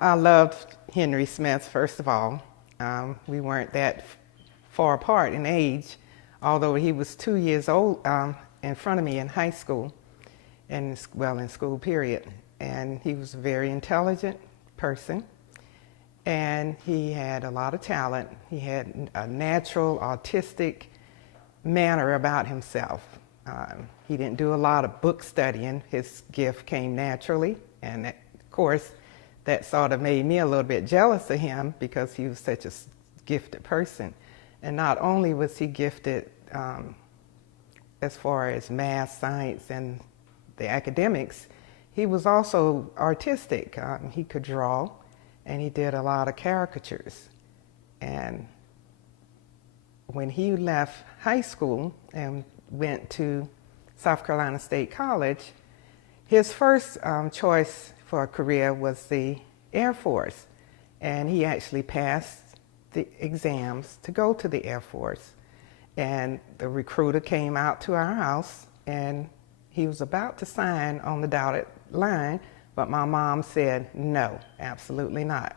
I loved Henry Smith, first of all. We weren't that far apart in age, although he was 2 years old in front of me in high school, and well, in school period. And he was a very intelligent person, and he had a lot of talent. He had a natural, artistic manner about himself. He didn't do a lot of book studying. His gift came naturally, and of course, that sort of made me a little bit jealous of him because he was such a gifted person. And not only was he gifted as far as math, science, and the academics, he was also artistic. He could draw, and he did a lot of caricatures. And when he left high school and went to South Carolina State College, his first choice for a career was the Air Force, and he actually passed the exams to go to the Air Force. And the recruiter came out to our house, and he was about to sign on the dotted line, but my mom said, no, absolutely not.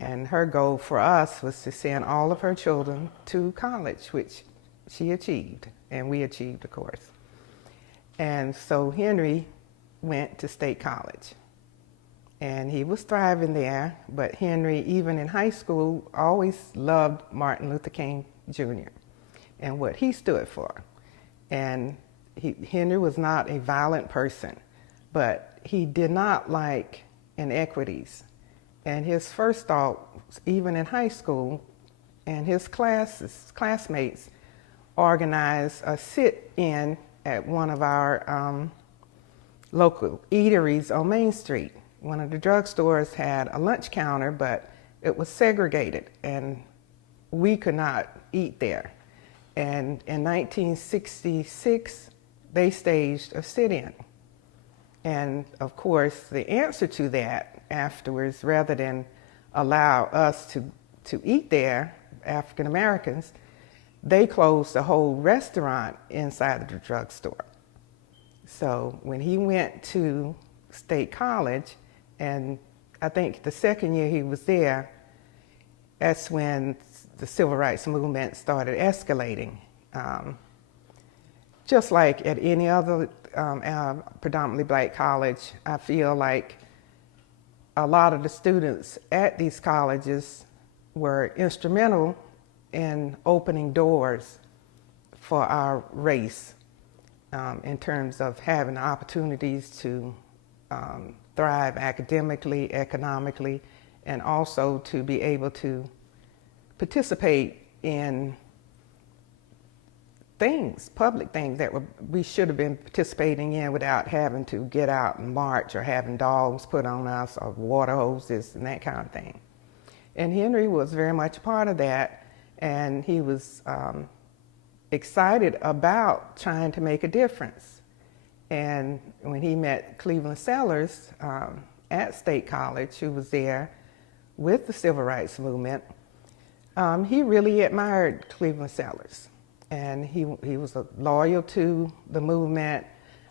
And her goal for us was to send all of her children to college, which she achieved, and we achieved, of course. And so Henry went to State College. And he was thriving there, but Henry, even in high school, always loved Martin Luther King Jr. and what he stood for. And Henry was not a violent person, but he did not like inequities. And his first thought, even in high school, and his classmates organized a sit-in at one of our local eateries on Main Street. One of the drugstores had a lunch counter, but it was segregated, and we could not eat there. And in 1966, they staged a sit-in. And of course, the answer to that afterwards, rather than allow us to eat there, African Americans, they closed the whole restaurant inside of the drugstore. So when he went to State College, and I think the second year he was there, that's when the civil rights movement started escalating. Just like at any other predominantly black college, I feel like a lot of the students at these colleges were instrumental in opening doors for our race in terms of having opportunities to thrive academically, economically, and also to be able to participate in things, public things that we should have been participating in without having to get out and march or having dogs put on us or water hoses and that kind of thing. And Henry was very much a part of that, and he was excited about trying to make a difference. And when he met Cleveland Sellers at State College, who was there with the civil rights movement, he really admired Cleveland Sellers. And he was loyal to the movement.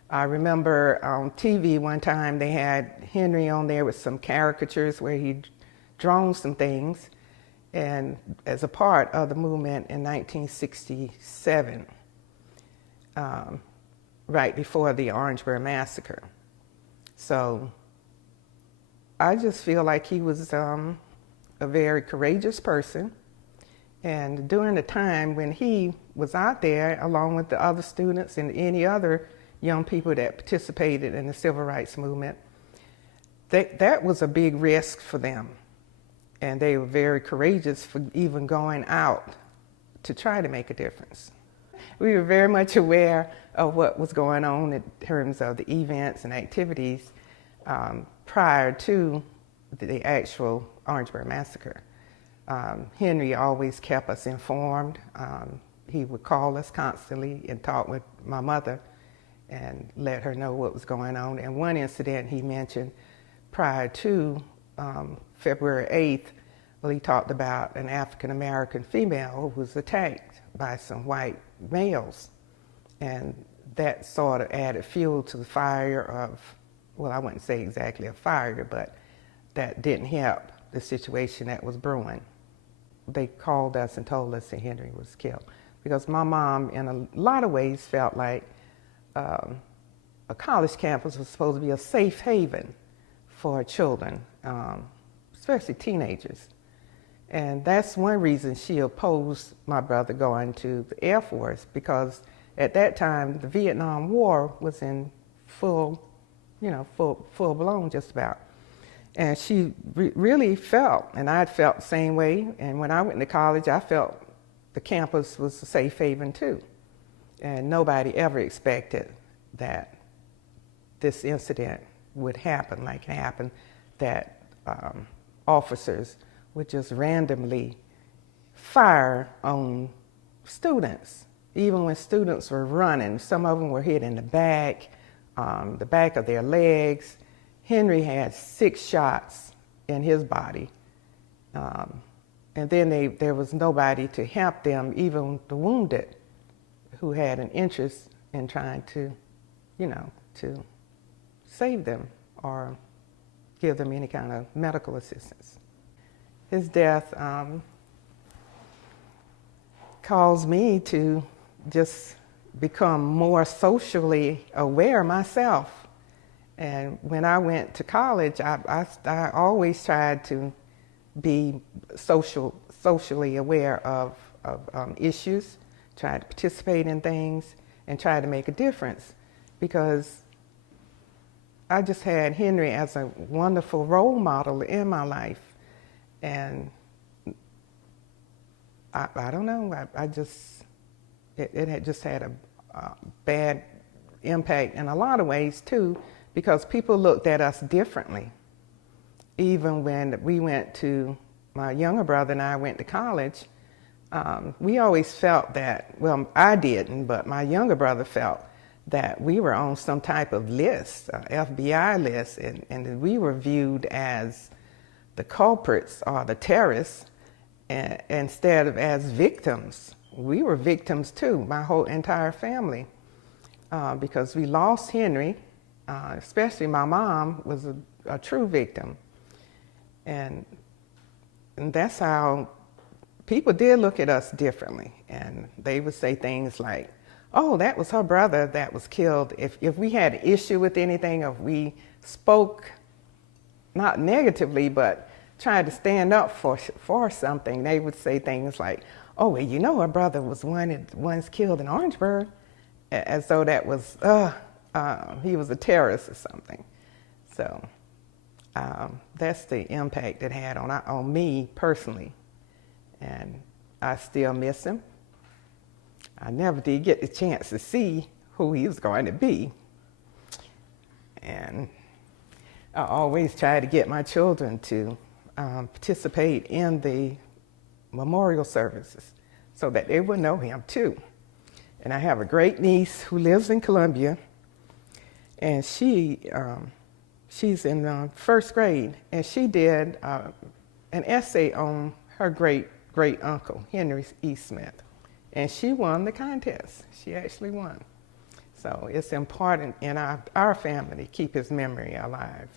I remember on TV one time they had Henry on there with some caricatures where he'd drawn some things, and as a part of the movement in 1967. Right before the Orangeburg Massacre. So I just feel like he was a very courageous person. And during the time when he was out there, along with the other students and any other young people that participated in the civil rights movement, that was a big risk for them. And they were very courageous for even going out to try to make a difference. We were very much aware of what was going on in terms of the events and activities prior to the actual Orangeburg Massacre. Henry always kept us informed. He would call us constantly and talk with my mother and let her know what was going on. And one incident he mentioned prior to February 8th, well, he talked about an African-American female who was attacked by some white males. And that sort of added fuel to the fire of, well, I wouldn't say exactly a fire, but that didn't help the situation that was brewing. They called us and told us that Henry was killed because my mom, in a lot of ways, felt like a college campus was supposed to be a safe haven for children, especially teenagers. And that's one reason she opposed my brother going to the Air Force, because at that time the Vietnam War was in full blown just about. And she really felt, and I'd felt the same way, and when I went to college I felt the campus was a safe haven too. And nobody ever expected that this incident would happen like it happened, that officers would just randomly fire on students. Even when students were running, some of them were hit in the back of their legs. Henry had 6 shots in his body. And then there was nobody to help them, even the wounded, who had an interest in trying to, to save them or give them any kind of medical assistance. His death caused me to just become more socially aware myself. And when I went to college, I always tried to be socially aware of issues, tried to participate in things, and try to make a difference, because I just had Henry as a wonderful role model in my life. And I don't know, it had just had a bad impact in a lot of ways too, because people looked at us differently. Even when my younger brother and I went to college, we always felt that, well, I didn't, but my younger brother felt that we were on some type of list, FBI list, and we were viewed as the culprits or the terrorists, instead of as victims. We were victims too, my whole entire family, because we lost Henry, especially my mom was a true victim. And that's how people did look at us differently. And they would say things like, oh, that was her brother that was killed. If we had an issue with anything, if we spoke, not negatively, but tried to stand up for something, they would say things like, oh, well, her brother was once killed in Orangeburg, as though that was, he was a terrorist or something. So that's the impact it had on me personally. And I still miss him. I never did get the chance to see who he was going to be. And I always try to get my children to participate in the memorial services so that they would know him too. And I have a great niece who lives in Columbia, and she's in first grade, and she did an essay on her great uncle, Henry E. Smith. And she won the contest. She actually won. So it's important in our family to keep his memory alive.